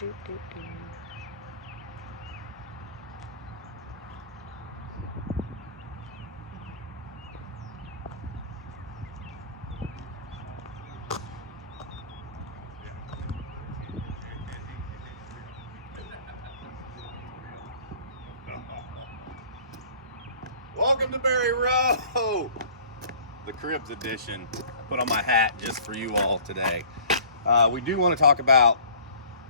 Welcome to Berry Row, the Cribs edition. I put on my hat just for you all today. We do want to talk about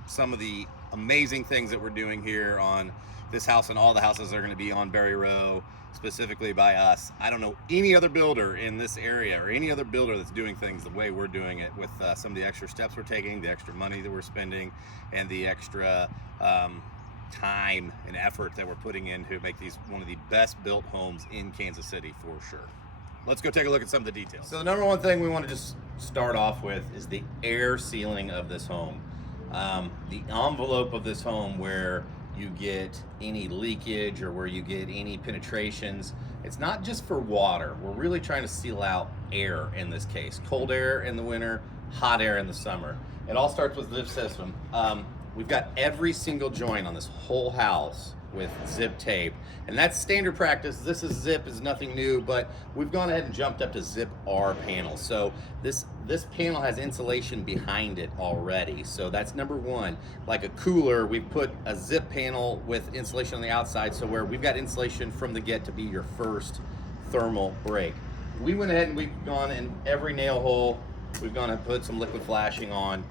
some of the amazing things that we're doing here on this house and all the houses that are going to be on Berry Row, specifically by us. I don't know any other builder in this area or any other builder that's doing things the way we're doing it, with some of the extra steps we're taking, the extra money that we're spending, and the extra time and effort that we're putting in to make these one of the best built homes in Kansas City for sure. Let's go take a look at some of the details. So the number one thing we want to just start off with is the air sealing of this home. The envelope of this home, where you get any leakage or where you get any penetrations, it's not just for water. We're really trying to seal out air in this case. Cold air in the winter, hot air in the summer. It all starts with this system. We've got every single joint on this whole house with zip tape, and that's standard practice. This is zip, is nothing new, but we've gone ahead and jumped up to zip R panels. So this panel has insulation behind it already. So that's number one. Like a cooler, we've put a zip panel with insulation on the outside, so where we've got insulation from the get to be your first thermal break. We went ahead and we've gone in every nail hole. We've gone and put some liquid flashing on.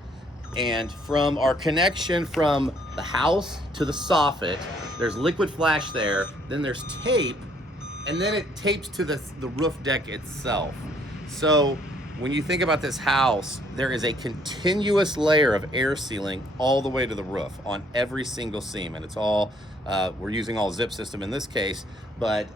And from our connection from the house to the soffit, there's liquid flash there, then there's tape, and then it tapes to the roof deck itself. So when you think about this house, there is a continuous layer of air sealing all the way to the roof on every single seam, and it's all, we're using all zip system in this case, but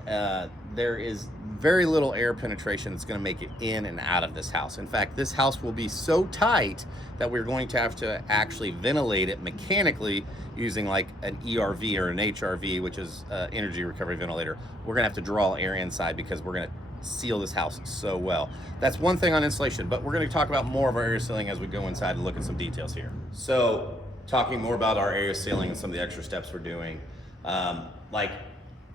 there is very little air penetration that's going to make it in and out of this house. In fact, this house will be so tight that we're going to have to actually ventilate it mechanically using like an ERV or an HRV, which is energy recovery ventilator. We're going to have to draw air inside because we're going to seal this house so well. That's one thing on insulation, but we're going to talk about more of our air sealing as we go inside and look at some details here. So talking more about our air sealing and some of the extra steps we're doing, like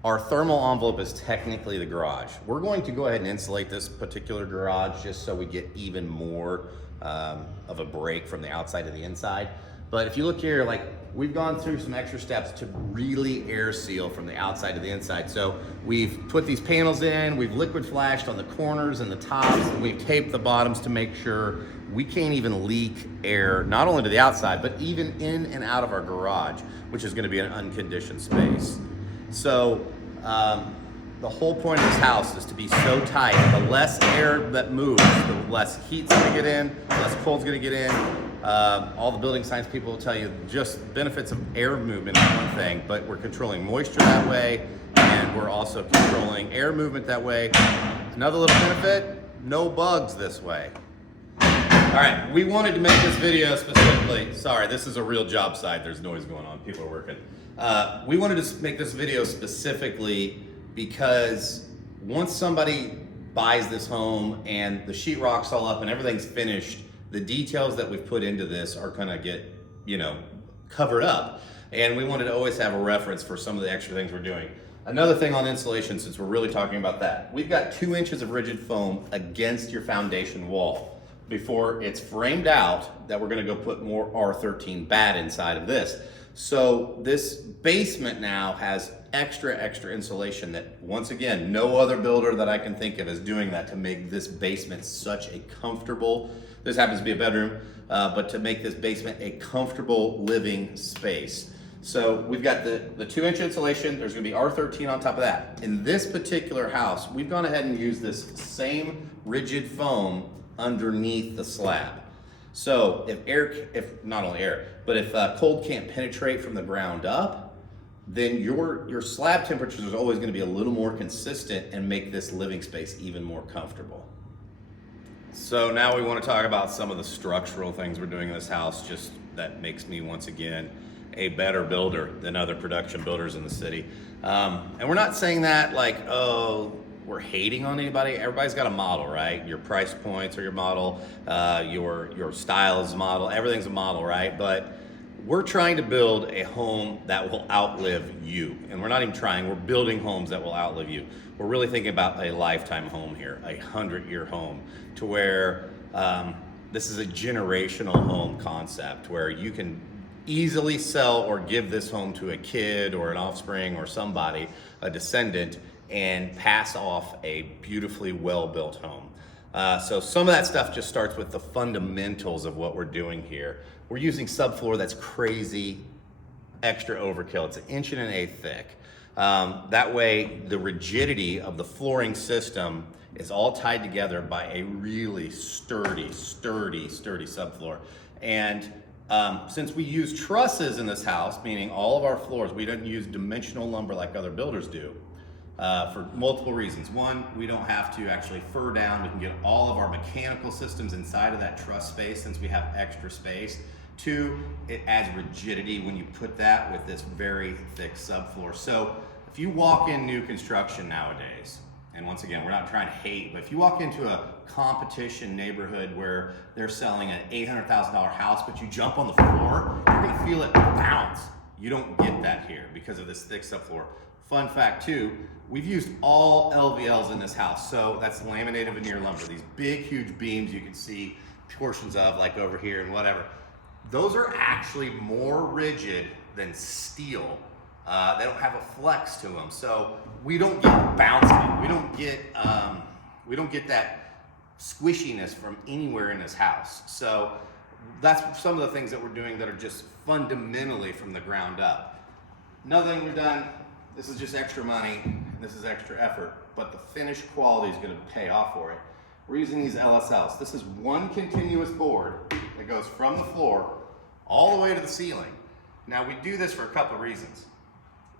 our thermal envelope is technically the garage. We're going to go ahead and insulate this particular garage just so we get even more of a break from the outside to the inside. But if you look here, like we've gone through some extra steps to really air seal from the outside to the inside. So we've put these panels in, we've liquid flashed on the corners and the tops, and we've taped the bottoms to make sure we can't even leak air, not only to the outside, but even in and out of our garage, which is gonna be an unconditioned space. So the whole point of this house is to be so tight, the less air that moves, the less heat's gonna get in, the less cold's gonna get in. All the building science people will tell you just benefits of air movement is one thing, but we're controlling moisture that way, and we're also controlling air movement that way. Another little benefit, no bugs this way. All right, we wanted to make this video specifically, sorry, this is a real job site, there's noise going on, people are working. We wanted to make this video specifically because once somebody buys this home and the sheetrock's all up and everything's finished, the details that we've put into this are gonna get, covered up. And we wanted to always have a reference for some of the extra things we're doing. Another thing on insulation, since we're really talking about that, we've got 2 inches of rigid foam against your foundation wall before it's framed out that we're gonna go put more R13 bat inside of this. So this basement now has extra insulation that, once again, no other builder that I can think of is doing that to make this basement such a comfortable, this happens to be a bedroom, but to make this basement a comfortable living space. So we've got the 2-inch insulation, there's gonna be R13 on top of that. In this particular house, we've gone ahead and used this same rigid foam underneath the slab. So if not only air, but if cold can't penetrate from the ground up, then your slab temperatures is always gonna be a little more consistent and make this living space even more comfortable. So now we wanna talk about some of the structural things we're doing in this house, just that makes me, once again, a better builder than other production builders in the city. And we're not saying that like, oh, we're hating on anybody. Everybody's got a model, right? Your price points are your model, your style is a model, everything's a model, right? But We're trying to build a home that will outlive you. And we're not even trying, we're building homes that will outlive you. We're really thinking about a lifetime home here, a 100-year home, to where this is a generational home concept where you can easily sell or give this home to a kid or an offspring or somebody, a descendant, and pass off a beautifully well-built home. So some of that stuff just starts with the fundamentals of what we're doing here. We're using subfloor that's crazy, extra overkill. It's 1.1 inches thick. That way, the rigidity of the flooring system is all tied together by a really sturdy subfloor. And since we use trusses in this house, meaning all of our floors, we don't use dimensional lumber like other builders do. For multiple reasons. One, we don't have to actually fur down. We can get all of our mechanical systems inside of that truss space since we have extra space. Two, it adds rigidity when you put that with this very thick subfloor. So if you walk in new construction nowadays, and once again, we're not trying to hate, but if you walk into a competition neighborhood where they're selling an $800,000 house, but you jump on the floor, you're gonna feel it bounce. You don't get that here because of this thick subfloor. Fun fact too, we've used all LVLs in this house. So that's laminated veneer lumber. These big, huge beams you can see portions of like over here and whatever. Those are actually more rigid than steel. They don't have a flex to them. So we don't get bouncing. We don't get that squishiness from anywhere in this house. So that's some of the things that we're doing that are just fundamentally from the ground up. Another thing we've done, this is just extra money, and this is extra effort, but the finished quality is going to pay off for it. We're using these LSLs. This is one continuous board that goes from the floor all the way to the ceiling. Now we do this for a couple of reasons.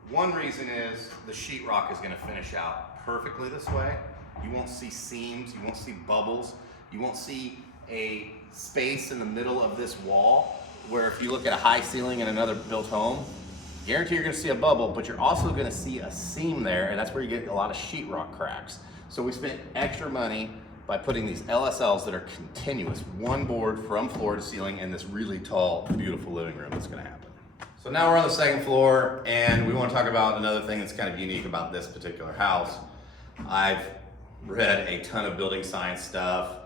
One reason is the sheetrock is going to finish out perfectly this way. You won't see seams, you won't see bubbles, you won't see a space in the middle of this wall where if you look at a high ceiling in another built home, guarantee you're going to see a bubble, but you're also going to see a seam there, and that's where you get a lot of sheetrock cracks. So we spent extra money by putting these LSLs that are continuous, one board from floor to ceiling in this really tall, beautiful living room that's going to happen. So now we're on the second floor, and we want to talk about another thing that's kind of unique about this particular house. I've read a ton of building science stuff.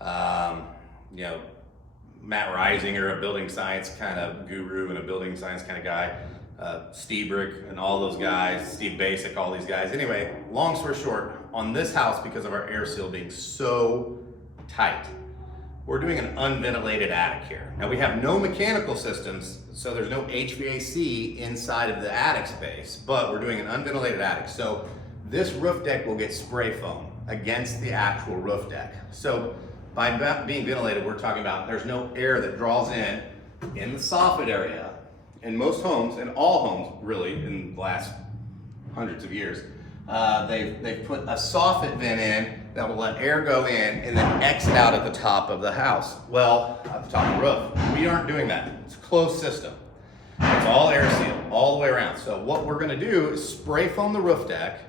You know, Matt Reisinger, a building science kind of guru and a building science kind of guy. Stebrick and all those guys, Steve Basic, all these guys. Anyway, long story short, on this house, because of our air seal being so tight, we're doing an unventilated attic here. Now we have no mechanical systems, so there's no HVAC inside of the attic space, but we're doing an unventilated attic. So this roof deck will get spray foam against the actual roof deck. So by being ventilated, we're talking about there's no air that draws in the soffit area. In most homes, and all homes really in the last hundreds of years, they've put a soffit vent in that will let air go in and then exit out at the top of the house. Well, at the top of the roof, we aren't doing that. It's a closed system. It's all air sealed all the way around. So what we're gonna do is spray foam the roof deck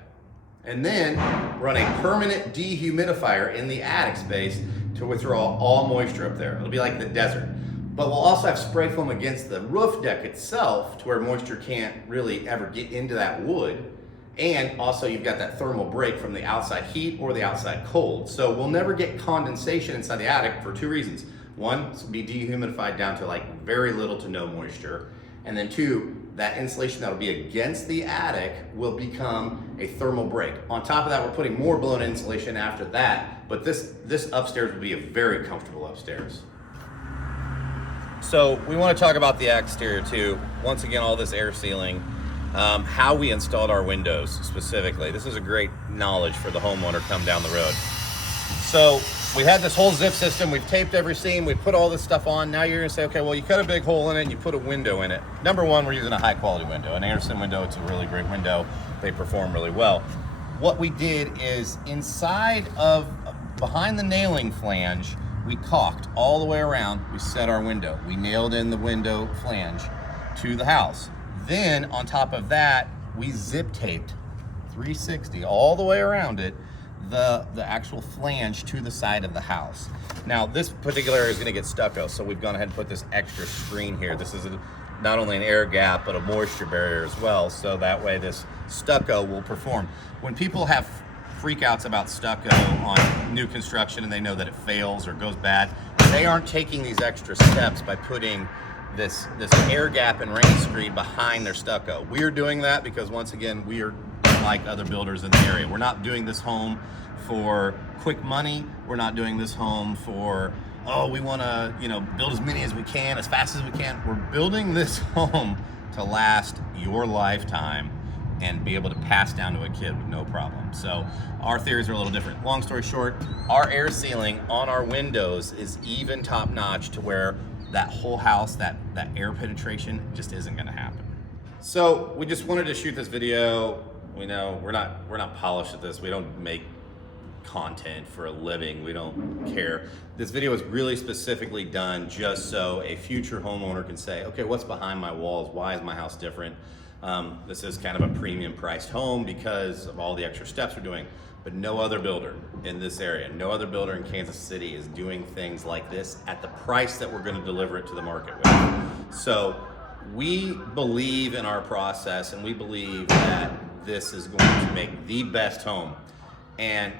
and then run a permanent dehumidifier in the attic space to withdraw all moisture up there. It'll be like the desert. But we'll also have spray foam against the roof deck itself to where moisture can't really ever get into that wood. And also you've got that thermal break from the outside heat or the outside cold. So we'll never get condensation inside the attic for two reasons. One, it's gonna be dehumidified down to like very little to no moisture. And then two, that insulation that'll be against the attic will become a thermal break. On top of that, we're putting more blown insulation after that, but this upstairs will be a very comfortable upstairs. So we want to talk about the exterior too. Once again, all this air sealing, how we installed our windows specifically. This is a great knowledge for the homeowner come down the road. So we had this whole zip system. We've taped every seam. We put all this stuff on. Now you're gonna say, okay, well, you cut a big hole in it and you put a window in it. Number one, we're using a high quality window, an Anderson window. It's a really great window. They perform really well. What we did is behind the nailing flange, we caulked all the way around. We set our window. We nailed in the window flange to the house. Then on top of that, we zip taped 360 all the way around it, the actual flange to the side of the house. Now this particular area is gonna get stucco, so we've gone ahead and put this extra screen here. This is not only an air gap, but a moisture barrier as well. So that way this stucco will perform. When people have freakouts about stucco on new construction and they know that it fails or goes bad, they aren't taking these extra steps by putting this air gap and rain screen behind their stucco. We are doing that because, once again, we are like other builders in the area. We're not doing this home for quick money. We're not doing this home for, oh, we want to, build as many as we can, as fast as we can. We're building this home to last your lifetime and be able to pass down to a kid with no problem. So our theories are a little different. Long story short, our air sealing on our windows is even top notch to where that whole house, that air penetration just isn't gonna happen. So we just wanted to shoot this video. We know we're not polished at this. We don't make content for a living. We don't care. This video is really specifically done just so a future homeowner can say, okay, what's behind my walls? Why is my house different? This is kind of a premium priced home because of all the extra steps we're doing, but no other builder in this area, no other builder in Kansas City is doing things like this at the price that we're going to deliver it to the market with. So we believe in our process, and we believe that this is going to make the best home. And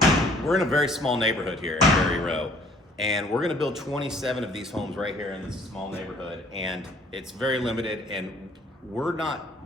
we're in a very small neighborhood here in Berry Row, and we're going to build 27 of these homes right here in this small neighborhood, and it's very limited, and we're not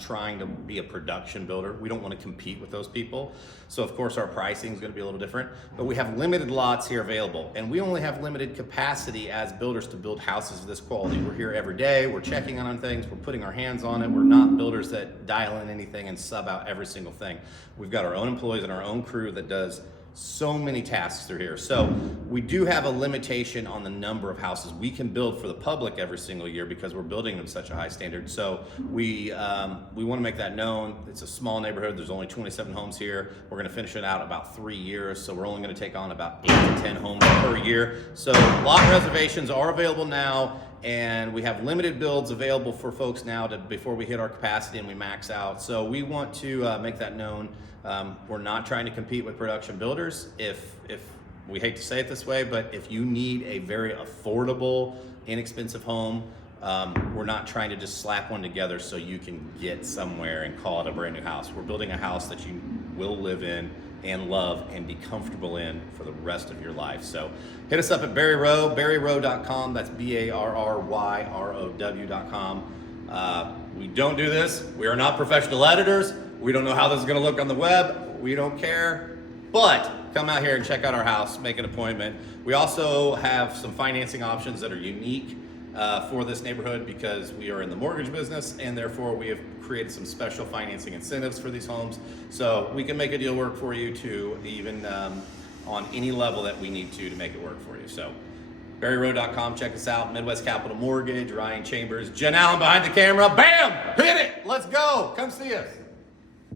trying to be a production builder. We don't want to compete with those people. So of course our pricing is going to be a little different, but we have limited lots here available, and we only have limited capacity as builders to build houses of this quality. We're here every day. We're checking on things. We're putting our hands on it. We're not builders that dial in anything and sub out every single thing. We've got our own employees and our own crew that does so many tasks through here. So we do have a limitation on the number of houses we can build for the public every single year because we're building them such a high standard. So we want to make that known. It's a small neighborhood. There's only 27 homes here. We're going to finish it out about 3 years. So we're only going to take on about 8 to 10 homes per year. So lot reservations are available now, and we have limited builds available for folks now before we hit our capacity and we max out. So we want to make that known. We're not trying to compete with production builders. If we hate to say it this way, but if you need a very affordable, inexpensive home, we're not trying to just slap one together so you can get somewhere and call it a brand new house. We're building a house that you will live in and love and be comfortable in for the rest of your life. So hit us up at Berry Row, berryrow.com. That's BARRYROW.com. We don't do this. We are not professional editors. We don't know how this is going to look on the web. We don't care. But come out here and check out our house, make an appointment. We also have some financing options that are unique for this neighborhood because we are in the mortgage business, and therefore we have created some special financing incentives for these homes. So we can make a deal work for you to even on any level that we need to make it work for you. So berryrow.com, check us out. Midwest Capital Mortgage, Ryan Chambers, Jen Allen behind the camera. Bam! Hit it! Let's go! Come see us.